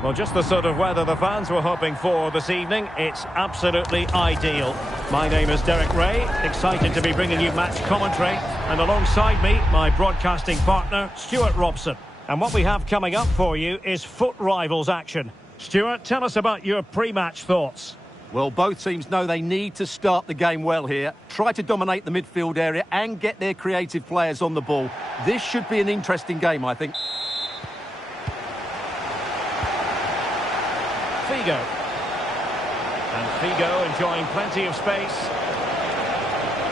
Well, just the sort of weather the fans were hoping for this evening. It's absolutely ideal. My name is Derek Ray, excited to be bringing you match commentary. And alongside me, my broadcasting partner, Stuart Robson. And what we have coming up for you is foot rivals action. Stuart, tell us about your pre-match thoughts. Well, both teams know they need to start the game well here. Try to dominate the midfield area and get their creative players on the ball. This should be an interesting game, I think. Figo. And Figo enjoying plenty of space.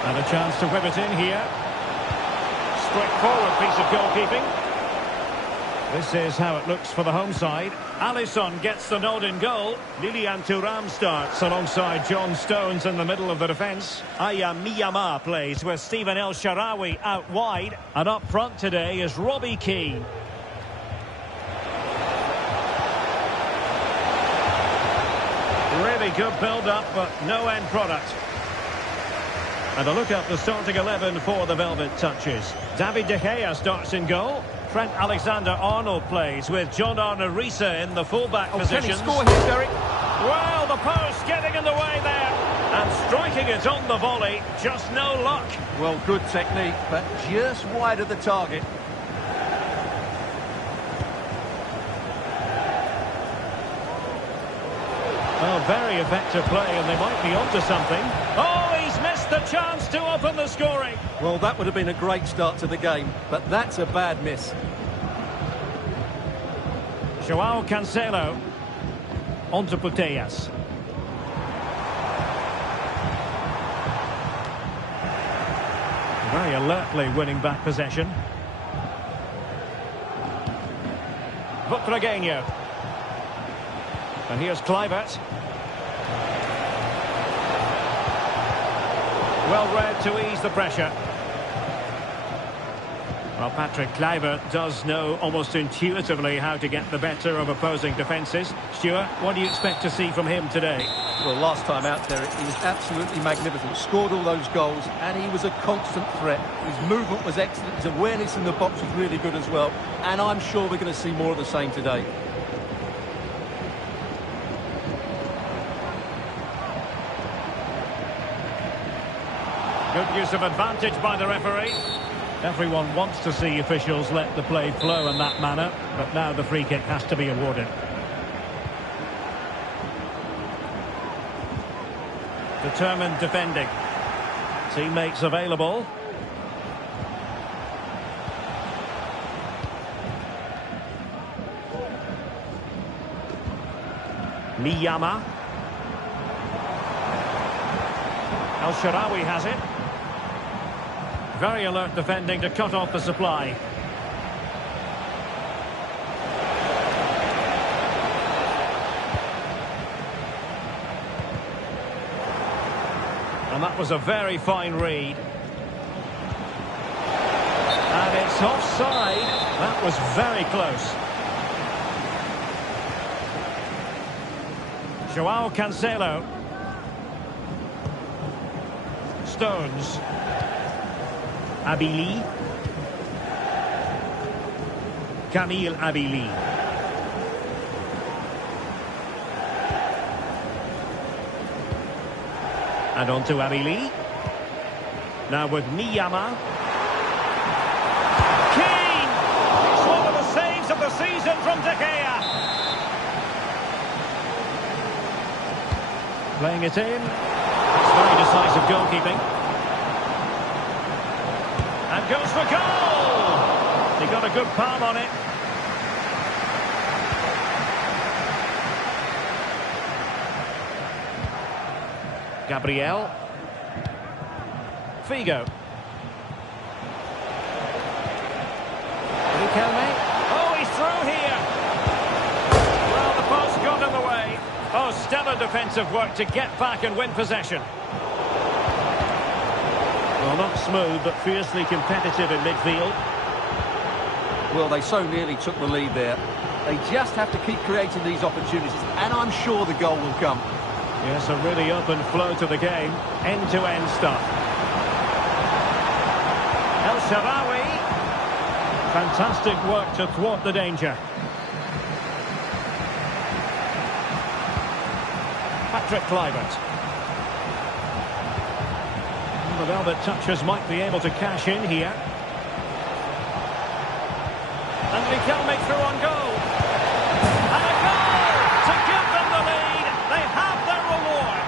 And a chance to whip it in here. Straightforward piece of goalkeeping. This is how it looks for the home side. Alisson gets the nod in goal. Lilian Thuram starts alongside John Stones in the middle of the defence. Aya Miyama plays with Stephen El Shaarawy out wide. And up front today is Robbie Keane. Really good build-up, but no end product. And a look at the starting 11 for the Velvet Touches. David De Gea starts in goal. Trent Alexander-Arnold plays with John Arne Riise in the full-back position. Can he score here, Derek? Well, the post getting in the way there. And striking it on the volley, just no luck. Well, good technique, but just wide of the target. Oh, very effective play, and they might be onto something. Oh, he's missed the chance to open the scoring. Well, that would have been a great start to the game, but that's a bad miss. Joao Cancelo. On to Putellas. Very alertly winning back possession. Butragueño. And here's Kluivert. Well read to ease the pressure. Well, Patrick Kluivert does know almost intuitively how to get the better of opposing defences. Stuart, what do you expect to see from him today? Well, last time out there, he was absolutely magnificent. Scored all those goals, and he was a constant threat. His movement was excellent. His awareness in the box was really good as well. And I'm sure we're going to see more of the same today. Good use of advantage by the referee. Everyone wants to see officials let the play flow in that manner, but now the free kick has to be awarded. Determined defending. Teammates available. Miyama. El Shaarawy has it. Very alert defending to cut off the supply. And that was a very fine read. And it's offside. That was very close. Joao Cancelo. Stones. Abili. Camille Abili. And on to Abili. Now with Miyama. Keane! It's one of the saves of the season from De Gea. Playing it in. It's very decisive goalkeeping. And goes for goal! He got a good palm on it. Gabriel. Figo. Riquelme. Oh, he's through here! Oh, stellar defensive work to get back and win possession. Well, not smooth, but fiercely competitive in midfield. Well, they so nearly took the lead there. They just have to keep creating these opportunities, and I'm sure the goal will come. Yes, a really open flow to the game. End-to-end stuff. El Shaarawy. Fantastic work to thwart the danger. Patrick Kluivert. The velvet touchers might be able to cash in here. And Riquelme through on goal. And a goal to give them the lead. They have their reward.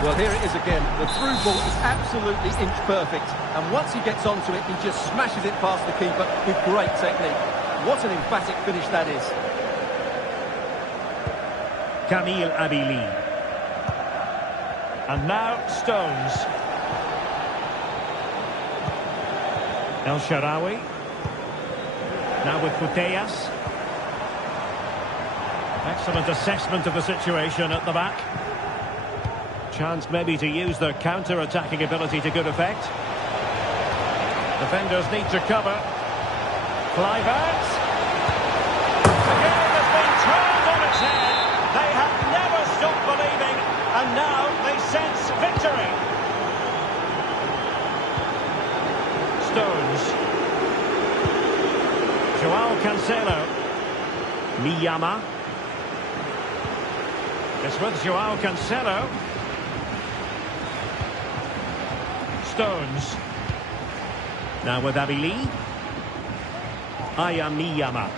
Well, here it is again. The through ball is absolutely inch perfect. And once he gets onto it, he just smashes it past the keeper with great technique. What an emphatic finish that is. Kamil Abili. And now Stones. El Shaarawy. Now with Putellas. Excellent assessment of the situation at the back. Chance maybe to use their counter-attacking ability to good effect. Defenders need to cover. Kluivert. The game has been turned on its head. They have never stopped believing, and now they sense victory. Stones. Joao Cancelo. Miyama. It's with Joao Cancelo. Stones. Now with Abili. Miyama.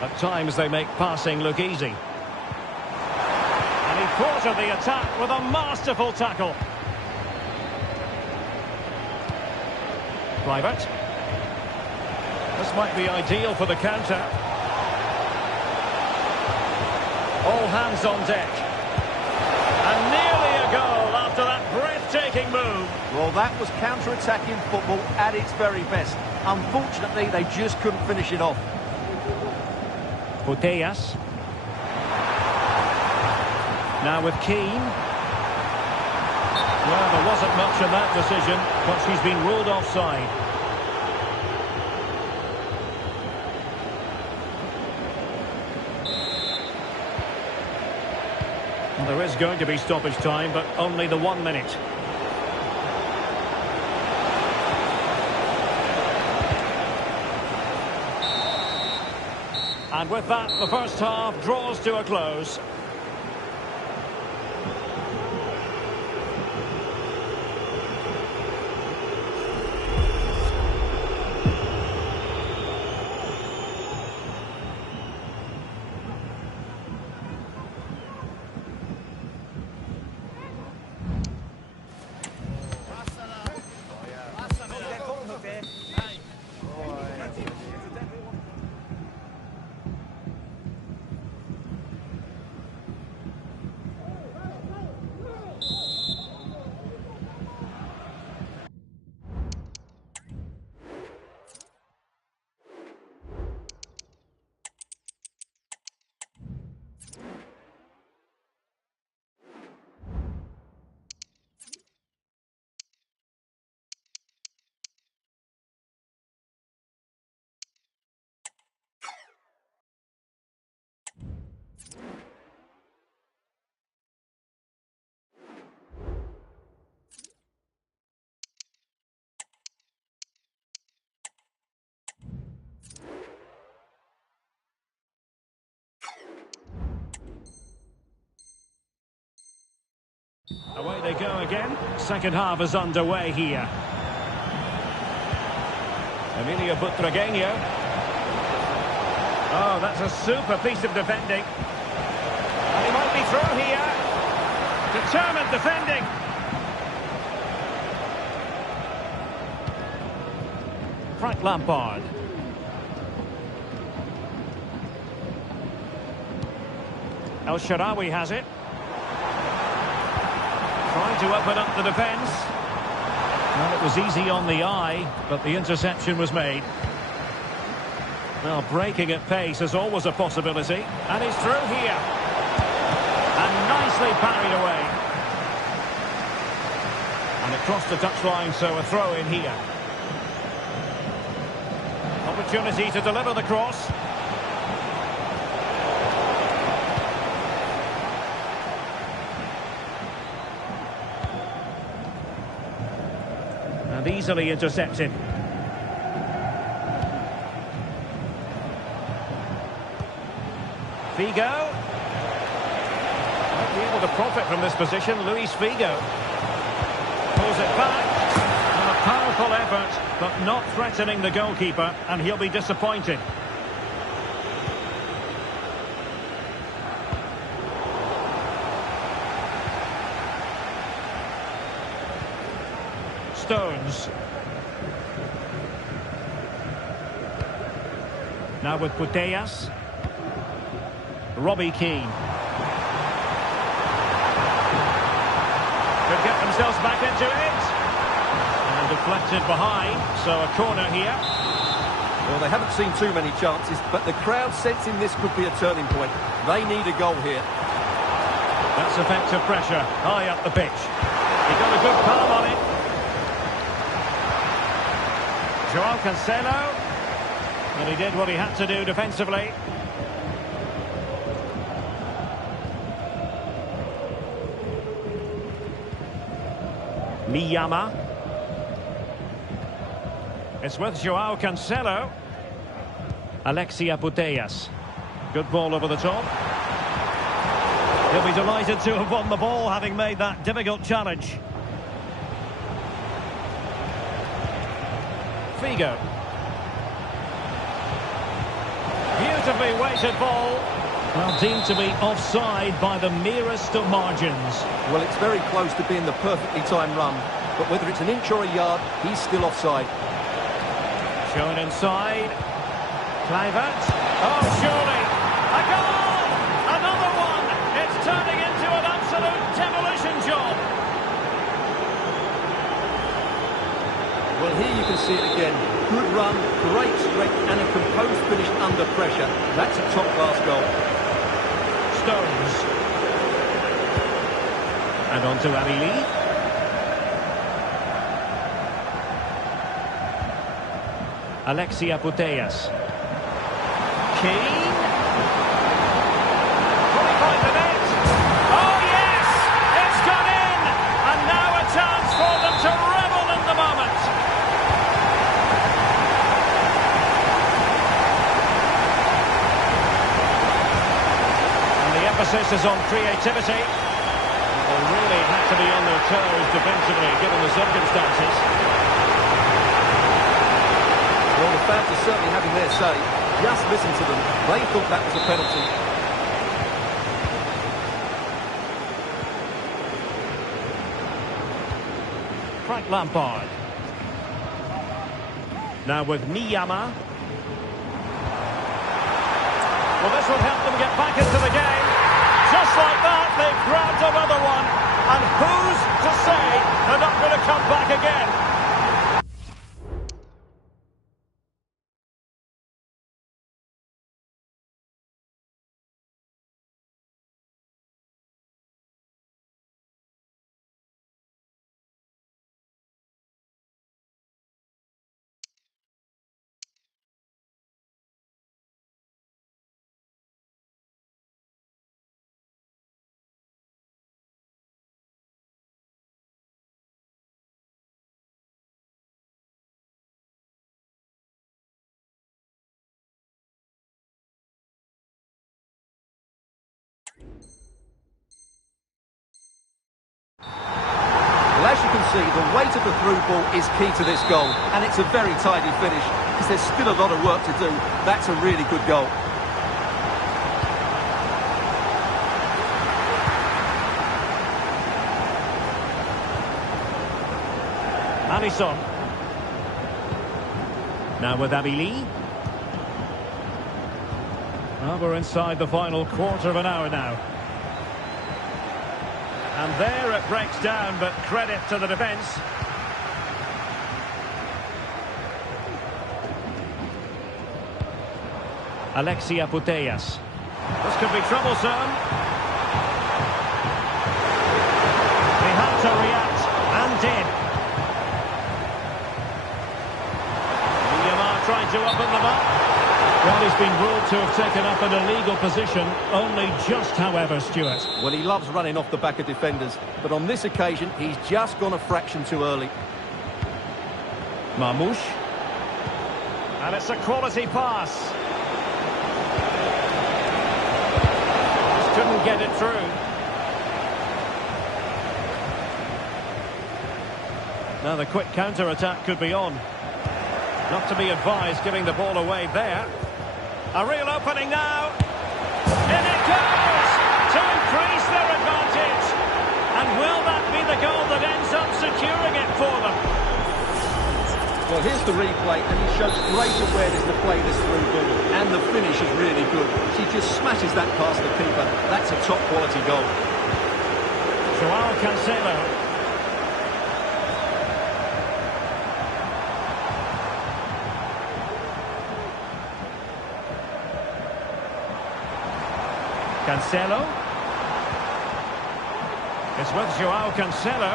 At times they make passing look easy. And he thwarted the attack with a masterful tackle. Kluivert. This might be ideal for the counter. All hands on deck. And nearly a goal after that breathtaking move. Well, that was counter-attacking football at its very best. Unfortunately, they just couldn't finish it off. Putellas. Now with Keane. Well, there wasn't much in that decision, but she's been ruled offside. Well, there is going to be stoppage time, but only the 1 minute. And with that, the first half draws to a close. Away they go again. Second half is underway here. Emilio Butragueño. Oh, that's a super piece of defending. And he might be through here. Determined defending. Frank Lampard. El Shaarawy has it. Trying to open up the defence. Well, it was easy on the eye, but the interception was made. Well, breaking at pace is always a possibility. And he's through here. And nicely parried away. And across the touchline, so a throw in here. Opportunity to deliver the cross. And easily intercepted. Figo. Might be able to profit from this position, Luis Figo. Pulls it back. And a powerful effort, but not threatening the goalkeeper, and he'll be disappointed. Stones. Now with Putellas. Robbie Keane. Could get themselves back into it. And deflected behind, so a corner here. Well, they haven't seen too many chances, but the crowd sensing this could be a turning point. They need a goal here. That's effective pressure, high up the pitch. He got a good palm on it. Joao Cancelo. And he did what he had to do defensively. Miyama. It's with Joao Cancelo. Alexia Putellas. Good ball over the top. He'll be delighted to have won the ball, having made that difficult challenge. Figo. Beautifully weighted ball. Well, deemed to be offside by the merest of margins. Well, it's very close to being the perfectly timed run, but whether it's an inch or a yard, he's still offside. Shown inside. Kluivert. Oh, surely. A goal! Another one! It's turning into an absolute demolition job. Well, here you can see it again. Good run, great strength, and a composed finish under pressure. That's a top-class goal. Stones. And on to Amili. Alexia Putellas. Keane. Will he find the net? Oh yes! It's gone in! And now a chance for them to revel in the moment. And the emphasis is on creativity. They really had to be on their toes defensively given the circumstances. Well, the fans are certainly having their say. Just listen to them. They thought that was a penalty. Frank Lampard. Now with Miyama. Well, this will help them get back into the game. Just like that, they've grabbed another one. And who's to say they're not going to come back again? Well, as you can see, the weight of the through ball is key to this goal. And it's a very tidy finish, because there's still a lot of work to do. That's a really good goal. Alisson. Now with Amili. Well, we're inside the final quarter of an hour now. And there it breaks down, but credit to the defence. Alexia Putellas. This could be troublesome. He had to react, and did. Yamar trying to open them up. Well, he's been ruled to have taken up an illegal position, only just, however, Stuart. Well, he loves running off the back of defenders, but on this occasion, he's just gone a fraction too early. Marmouche. And it's a quality pass. Just couldn't get it through. Now the quick counter-attack could be on. Not to be advised giving the ball away there. A real opening now. In it goes! To increase their advantage. And will that be the goal that ends up securing it for them? Well, here's the replay, and he shows great awareness to play this through ball. And the finish is really good. She just smashes that past the keeper. That's a top-quality goal. Joao Cancelo. Cancelo. It's with Joao Cancelo.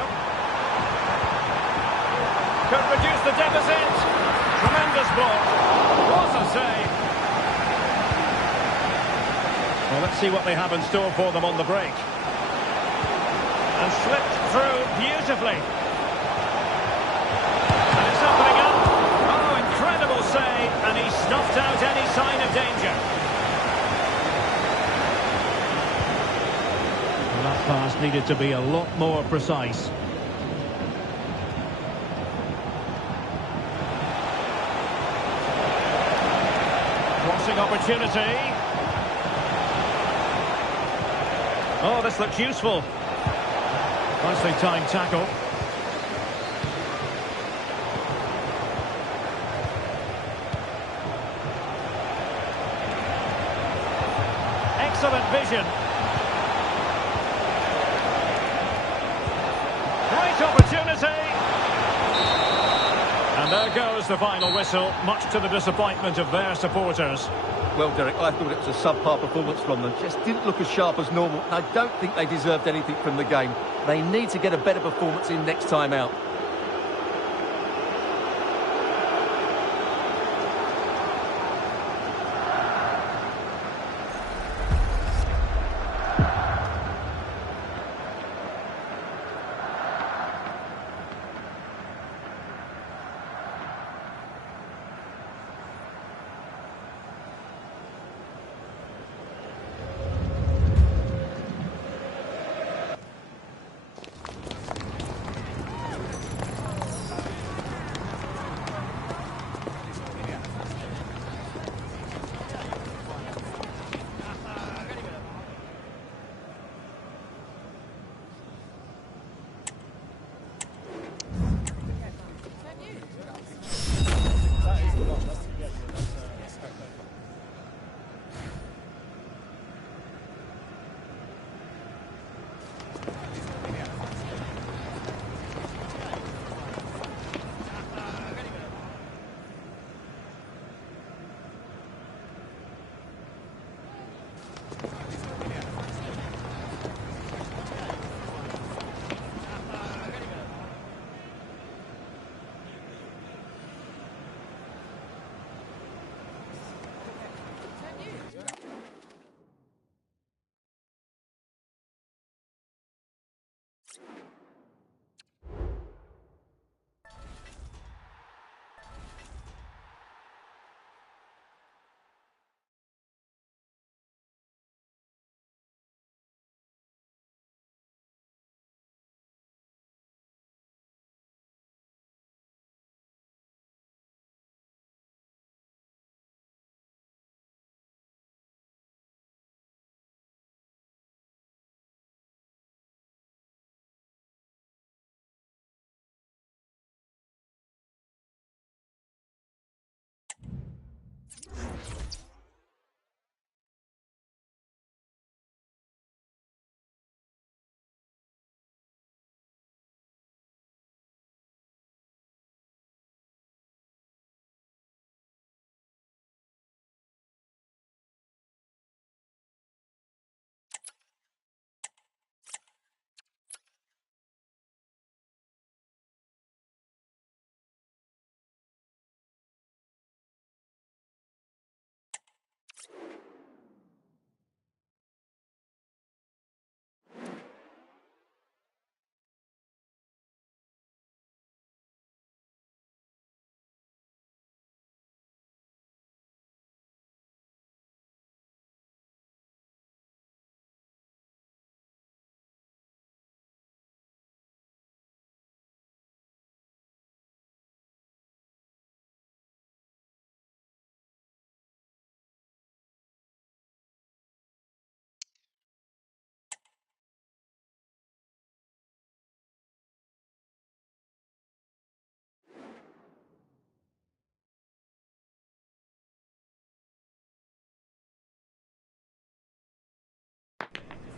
Could reduce the deficit. Tremendous block. What a save. Well, let's see what they have in store for them on the break. And slipped through beautifully. And it's opening up. Oh, incredible save. And he snuffed out any sign of danger. That pass needed to be a lot more precise. Crossing opportunity. Oh, this looks useful. Nicely timed tackle. Excellent vision. Opportunity. And there goes the final whistle, much to the disappointment of their supporters. Well, Derek, I thought it was a subpar performance from them. Just didn't look as sharp as normal. And I don't think they deserved anything from the game. They need to get a better performance in next time out.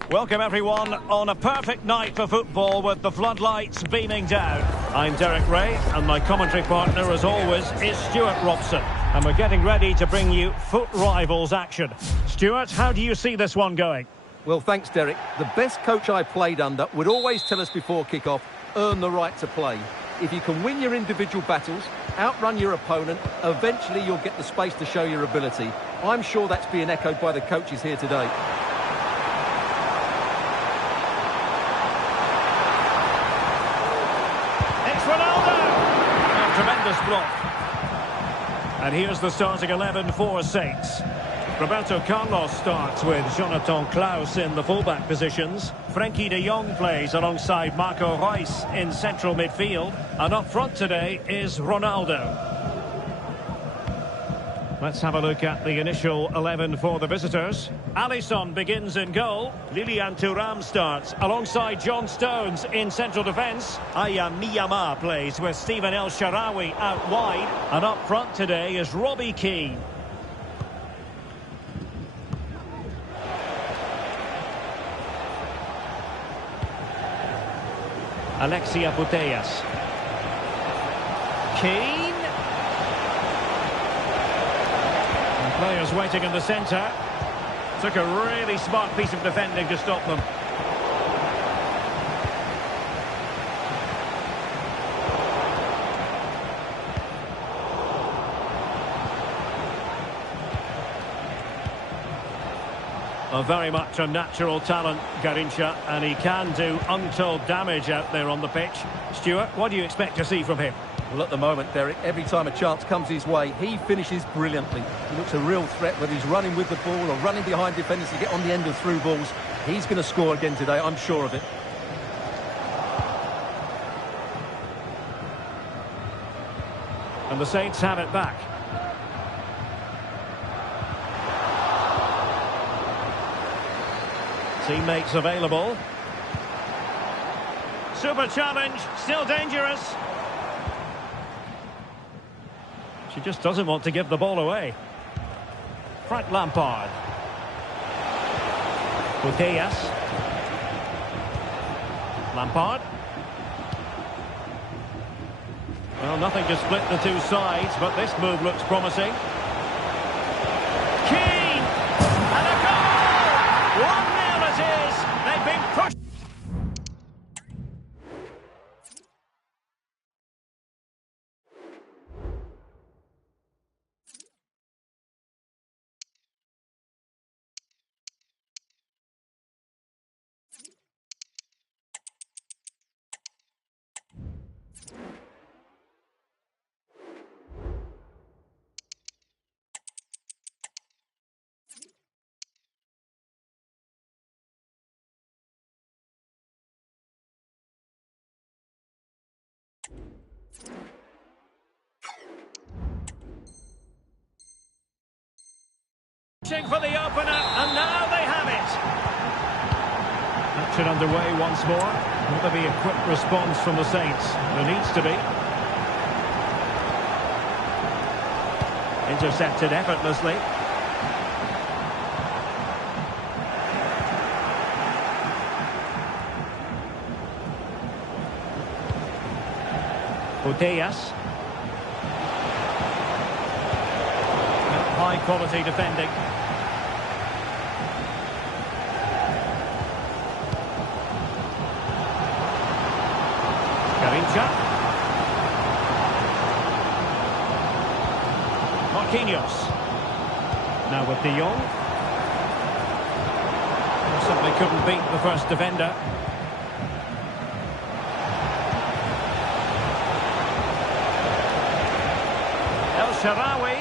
Welcome everyone on a perfect night for football with the floodlights beaming down. I'm Derek Ray and my commentary partner as always is Stuart Robson. And we're getting ready to bring you foot rivals action. Stuart, how do you see this one going? Well, thanks, Derek. The best coach I played under would always tell us before kick-off, earn the right to play. If you can win your individual battles, outrun your opponent, eventually you'll get the space to show your ability. I'm sure that's being echoed by the coaches here today. It's Ronaldo! A tremendous block. And here's the starting 11 for Saints. Roberto Carlos starts with Jonathan Klaus in the fullback positions. Frenkie de Jong plays alongside Marco Reus in central midfield. And up front today is Ronaldo. Let's have a look at the initial 11 for the visitors. Alisson begins in goal. Lilian Thuram starts alongside John Stones in central defence. Aya Miyama plays with Stephen El Shaarawy out wide. And up front today is Robbie Keane. Alexia Putellas. Keane. And players waiting in the centre. Took a really smart piece of defending to stop them. Very much a natural talent, Garrincha, and he can do untold damage out there on the pitch. Stuart, what do you expect to see from him? Well, at the moment, Derek, every time a chance comes his way, he finishes brilliantly. He looks a real threat, whether he's running with the ball or running behind defenders to get on the end of through balls. He's going to score again today, I'm sure of it. And the Saints have it back. Teammates available. Super challenge, still dangerous. She just doesn't want to give the ball away. Frank Lampard. Putellas. Lampard. Well, nothing to split the two sides, but this move looks promising. Keane! And a goal! 1-0 it is. They've been pushed. For the opener, and now they have it. Action underway once more. Will there be a quick response from the Saints? There needs to be. Intercepted effortlessly. Putellas. High quality defending. Garrincha. Marquinhos. Now with De Jong. Simply couldn't beat the first defender. El Shaarawy.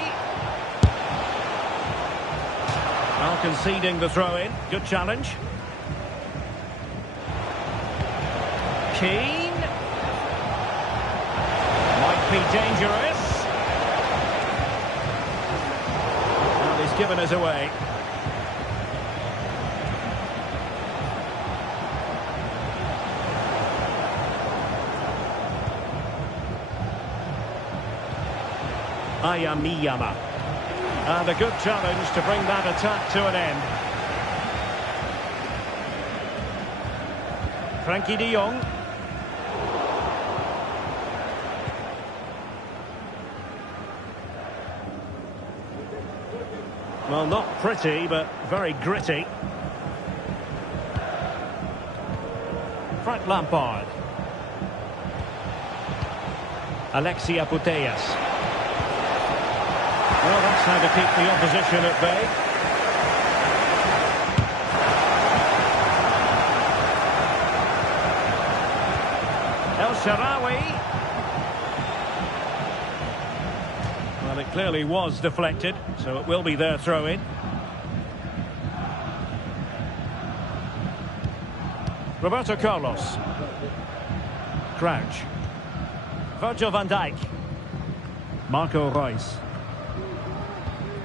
Now conceding the throw-in. Good challenge. Keane. Might be dangerous. Well, he's given us away. Aya Miyama. And a good challenge to bring that attack to an end. Frankie de Jong. Well, not pretty, but very gritty. Frank Lampard. Alexia Putellas. Well, that's how to keep the opposition at bay. El Shaarawy. Well, it clearly was deflected, so it will be their throw-in. Roberto Carlos. Crouch. Virgil van Dijk. Marco Reus.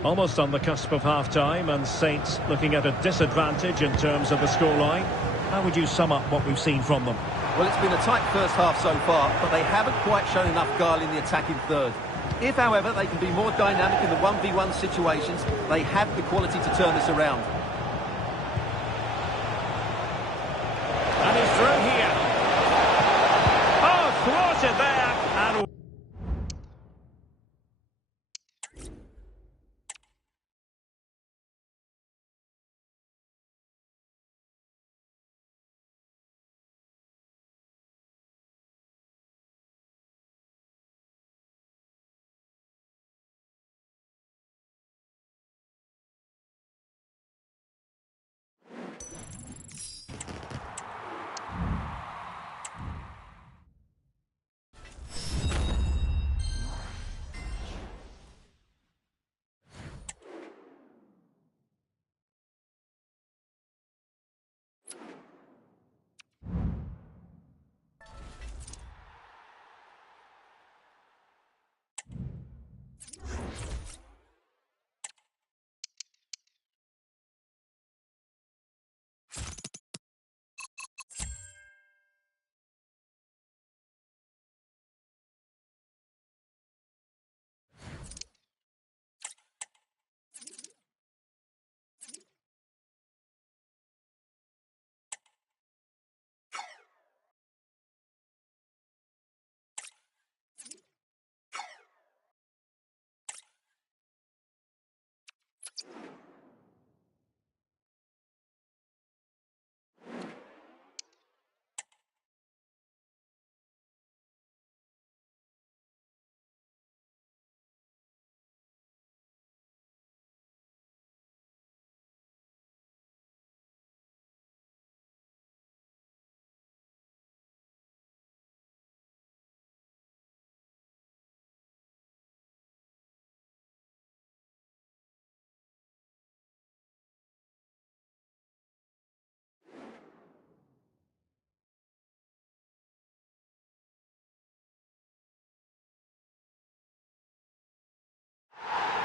Almost on the cusp of half-time, and Saints looking at a disadvantage in terms of the scoreline. How would you sum up what we've seen from them? Well, it's been a tight first half so far, but they haven't quite shown enough guile in the attacking third. If, however, they can be more dynamic in the 1v1 situations, they have the quality to turn this around. And he's through here. Oh, thwarted there. And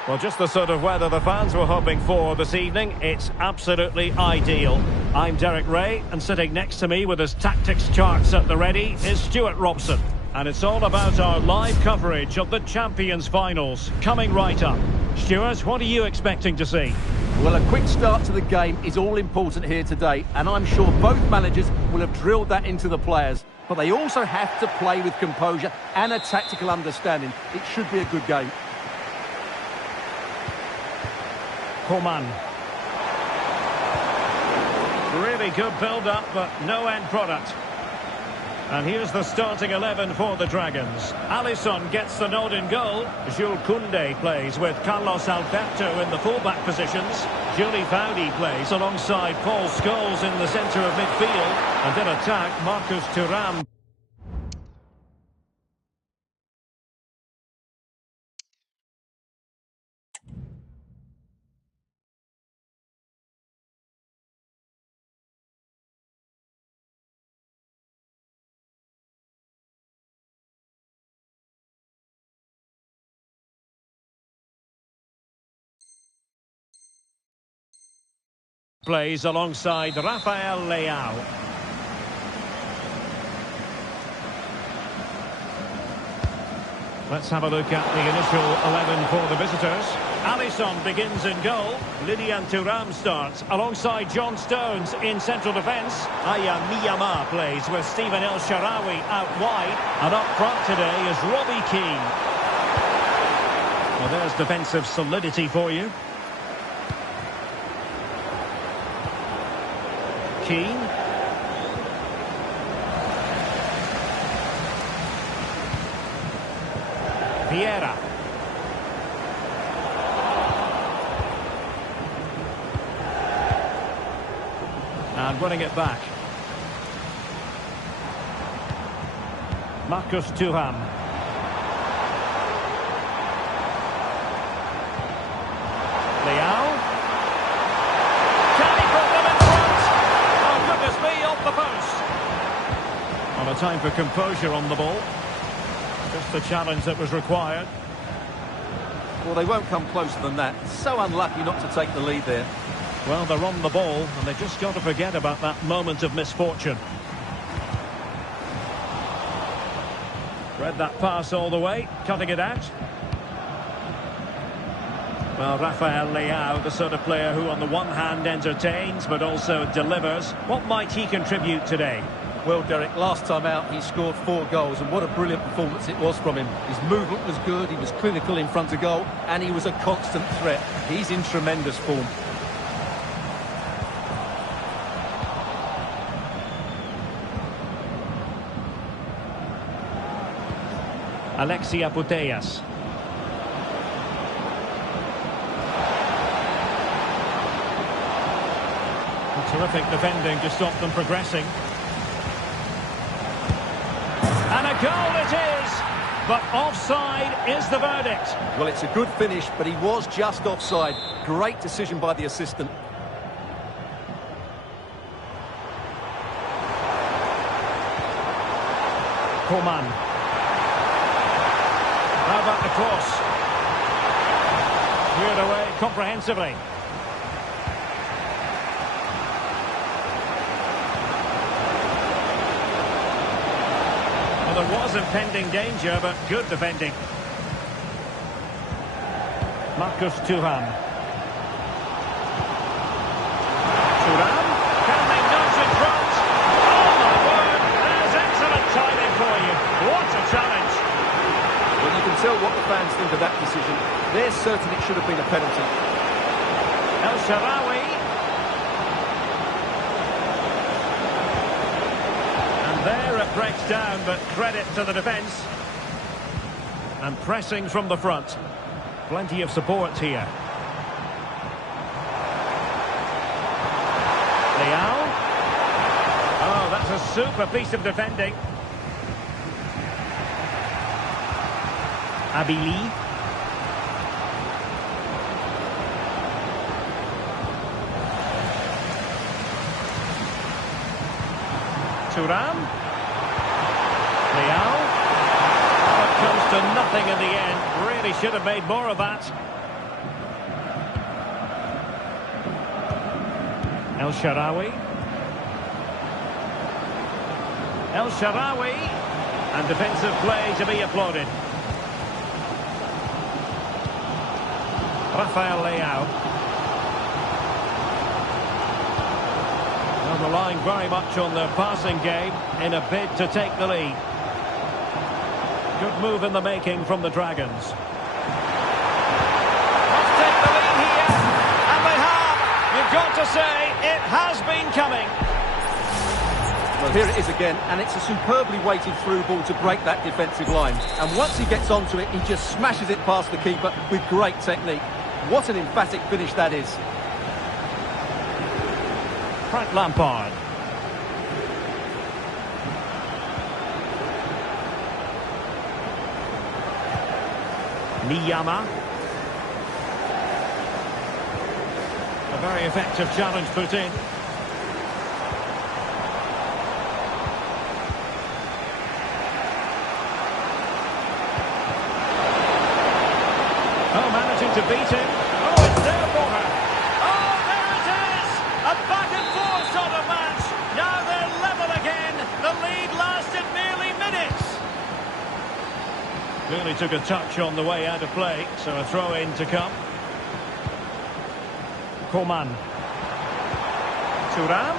well, just the sort of weather the fans were hoping for this evening. It's absolutely ideal. I'm Derek Ray, and sitting next to me with his tactics charts at the ready is Stuart Robson. And it's all about our live coverage of the Champions Finals coming right up. Stuart, what are you expecting to see? Well, a quick start to the game is all important here today, and I'm sure both managers will have drilled that into the players. But they also have to play with composure and a tactical understanding. It should be a good game. Coman. Really good build-up, but no end product. And here's the starting 11 for the Dragons. Alisson gets the nod in goal. Jules Koundé plays with Carlos Alberto in the full-back positions. Julie Foudy plays alongside Paul Scholes in the centre of midfield. And in attack, Marcus Thuram. Plays alongside Rafael Leao. Let's have a look at the initial 11 for the visitors. Alisson begins in goal. Lilian Thuram starts alongside John Stones in central defence. Aya Miyama plays with Stephen El Shaarawy out wide. And up front today is Robbie Keane. Well, there's defensive solidity for you. Keane. Vieira. And winning it back. Marcus Thuram. Leao. Can he put them in front? Oh, goodness me, off the post. On a time for composure on the ball. Just the challenge that was required. Well, they won't come closer than that. So unlucky not to take the lead there. Well, they're on the ball, and they've just got to forget about that moment of misfortune. Read that pass all the way, cutting it out. Well, Rafael Leao, the sort of player who on the one hand entertains, but also delivers. What might he contribute today? Well, Derek, last time out he scored 4 goals, and what a brilliant performance it was from him. His movement was good, he was clinical in front of goal, and he was a constant threat. He's in tremendous form. Alexia Putellas. Terrific defending to stop them progressing. And a goal it is! But offside is the verdict. Well, it's a good finish, but he was just offside. Great decision by the assistant. Coman. How about the cross? Cleared away comprehensively. Well, there was impending danger, but good defending. Marcus Thuram. Thuram. Can they nudge in front? Oh, my word. There's excellent timing for you. What a challenge. Well, you can tell what the fans think of that decision. They're certain it should have been a penalty. El Shaarawy. And there it breaks down, but credit to the defence. And pressing from the front. Plenty of support here. Leao. Oh, that's a super piece of defending. Abili. Thuram. Leao. Oh, it comes to nothing in the end. Really should have made more of that. El Shaarawy. El Shaarawy. And defensive play to be applauded. Rafael Leao. Well, relying very much on their passing game in a bid to take the lead. Good move in the making from the Dragons. Must take the lead here, and they have. You've got to say, it has been coming. Well, here it is again, and it's a superbly weighted through ball to break that defensive line. And once he gets onto it, he just smashes it past the keeper with great technique. What an emphatic finish that is. Frank Lampard. Miyama. A very effective challenge put in. Oh, managing to beat him. Oh, it's there for her. Oh, there it is! A back-and-forth sort of match. Now they're level again. The lead lasted merely minutes. Clearly took a touch on the way out of play, so a throw-in to come. Coman. Thuram.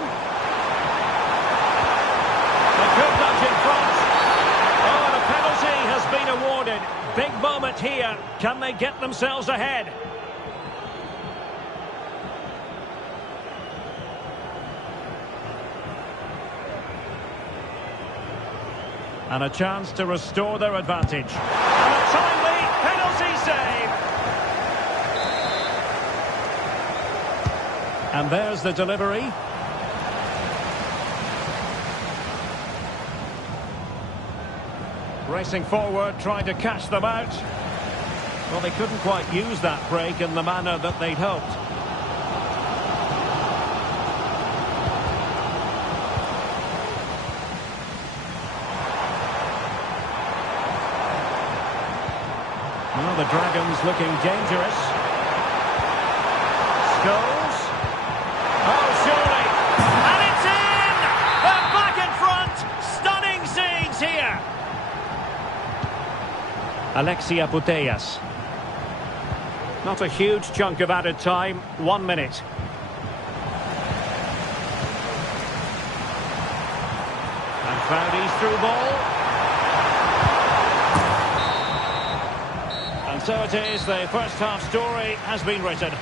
A good nudge in front. Oh, and a penalty has been awarded. Big moment here. Can they get themselves ahead? And a chance to restore their advantage. And a timely penalty save. And there's the delivery. Racing forward, trying to catch them out. Well, they couldn't quite use that break in the manner that they'd hoped. Well, the Dragons looking dangerous. Scholes. Oh, surely. And it's in! They're back in front! Stunning scenes here! Alexia Putellas. Not a huge chunk of added time. 1 minute. And Crowdy's through ball. And so it is, the first half story has been written.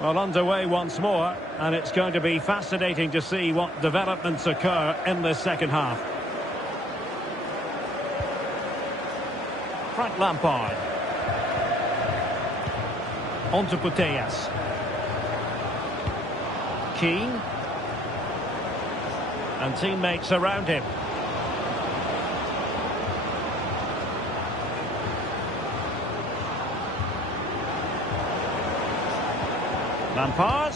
Well, underway once more, and it's going to be fascinating to see what developments occur in this second half. Frank Lampard. On to Putellas. Keane. And teammates around him. Lampard.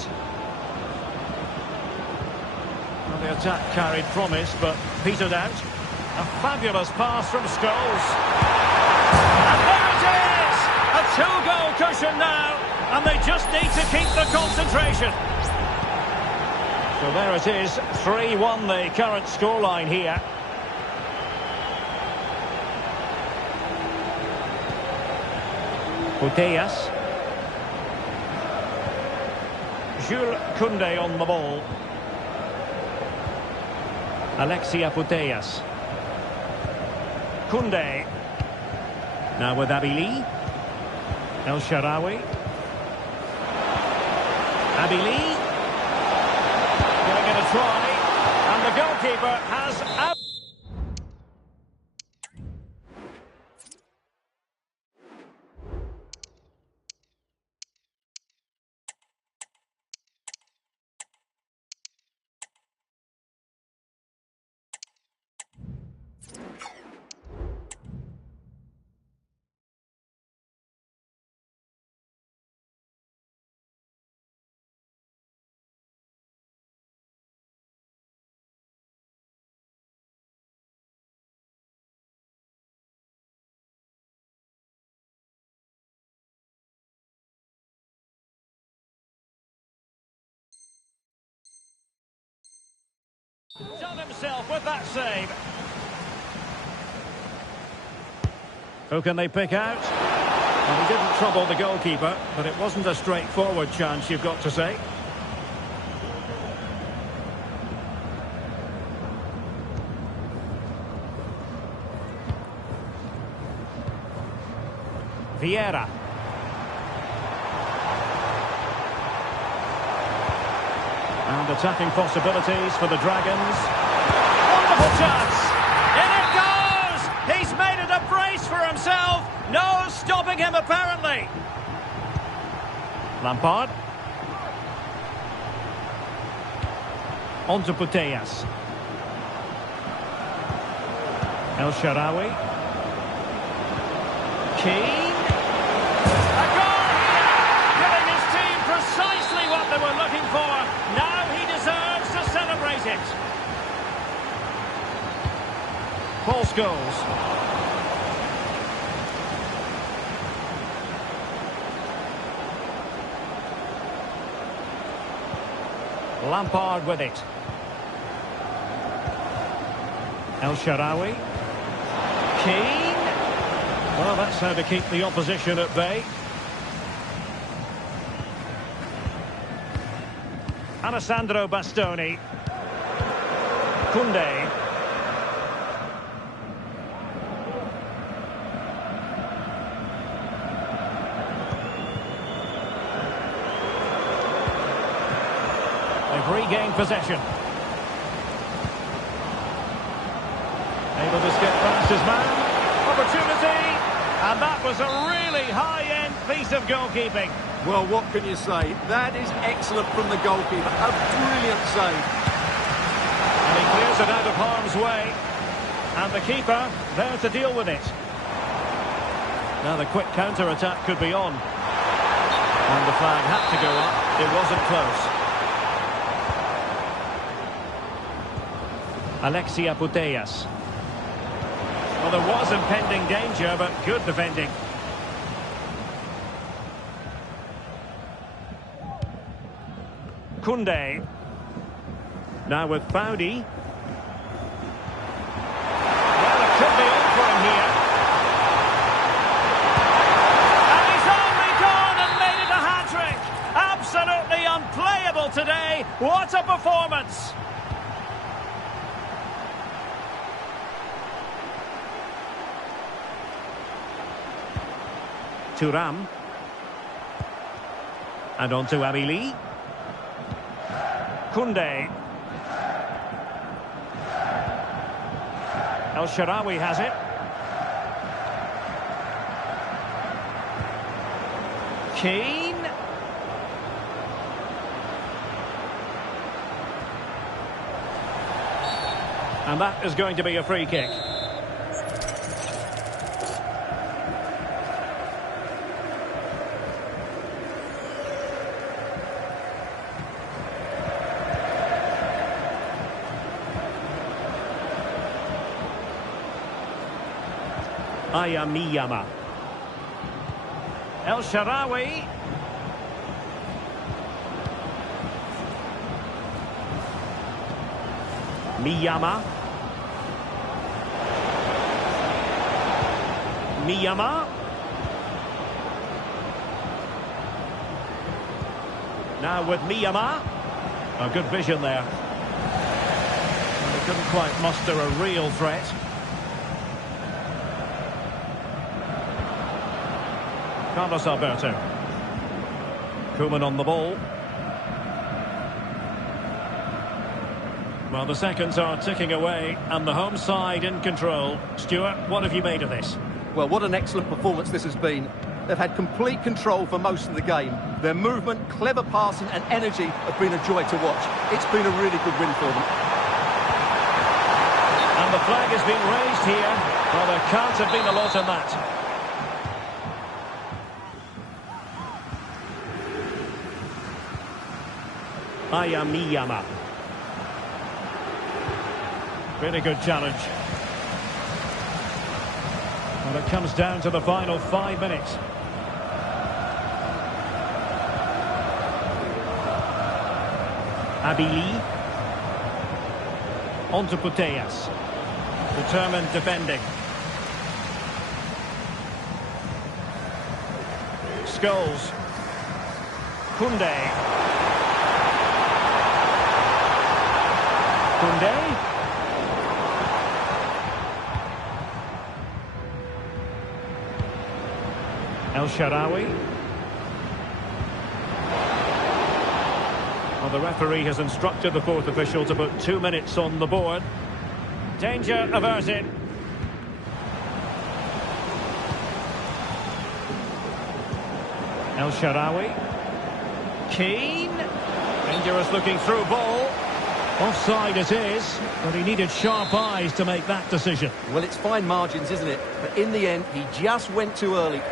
Well, the attack carried promise, but petered out. A fabulous pass from Scholes. And there it is! A two-goal cushion now, and they just need to keep the concentration. So there it is, 3-1 the current scoreline here. Putellas. Jules Koundé on the ball. Alexia Putellas. Koundé. Now with Abili. El Shaarawy. Abili. Giving it a try. And the goalkeeper has out. Done himself with that save. Who can they pick out? Well, he didn't trouble the goalkeeper, but it wasn't a straightforward chance, you've got to say. Vieira. And attacking possibilities for the Dragons. Wonderful chance! In it goes! He's made it a brace for himself. No stopping him, apparently. Lampard. On to Putellas. El Shaarawy. Keane. A goal here! Giving his team precisely what they were looking for. Now he deserves to celebrate it. Paul Scholes. Lampard with it. El Shaarawy. Keane. Well, that's how to keep the opposition at bay. Alessandro Bastoni. Koundé. They've regained possession. Able to skip past his man. Opportunity. And that was a really high-end piece of goalkeeping. Well, what can you say? That is excellent from the goalkeeper. A brilliant save. And he clears it out of harm's way. And the keeper there to deal with it. Now the quick counter-attack could be on. And the flag had to go up. It wasn't close. Alexia Putellas. Well, there was impending danger, but good defending. Koundé. Now with Foudy. Well, it could be on for him here. And he's only gone and made it a hat-trick. Absolutely unplayable today. What a performance. Thuram. And on to Amili. Koundé. El Shaarawy has it. Keane. And that is going to be a free kick. Miyama. El Shaarawy. Miyama. Now with Miyama. A good vision there. They couldn't quite muster a real threat. Carlos Alberto. Koeman on the ball. Well, the seconds are ticking away and the home side in control. Stuart, what have you made of this? Well, what an excellent performance this has been. They've had complete control for most of the game. Their movement, clever passing and energy have been a joy to watch. It's been a really good win for them. And the flag has been raised here. Well, there can't have been a lot in that. Miyama. Really good challenge. Well, it comes down to the final 5 minutes. Abili. On to Putellas. Determined defending. Scholes. Koundé. El Shaarawy. Well, the referee has instructed the fourth official to put 2 minutes on the board. Danger averted. El Shaarawy. Keane. Dangerous looking through ball. Offside it is, but he needed sharp eyes to make that decision. Well, it's fine margins, isn't it? But in the end, he just went too early.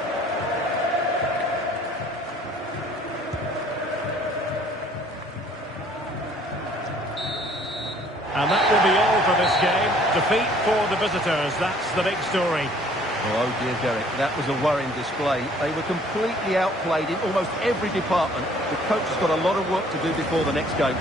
And that will be all for this game. Defeat for the visitors, that's the big story. Oh dear, Derek, that was a worrying display. They were completely outplayed in almost every department. The coach has got a lot of work to do before the next game.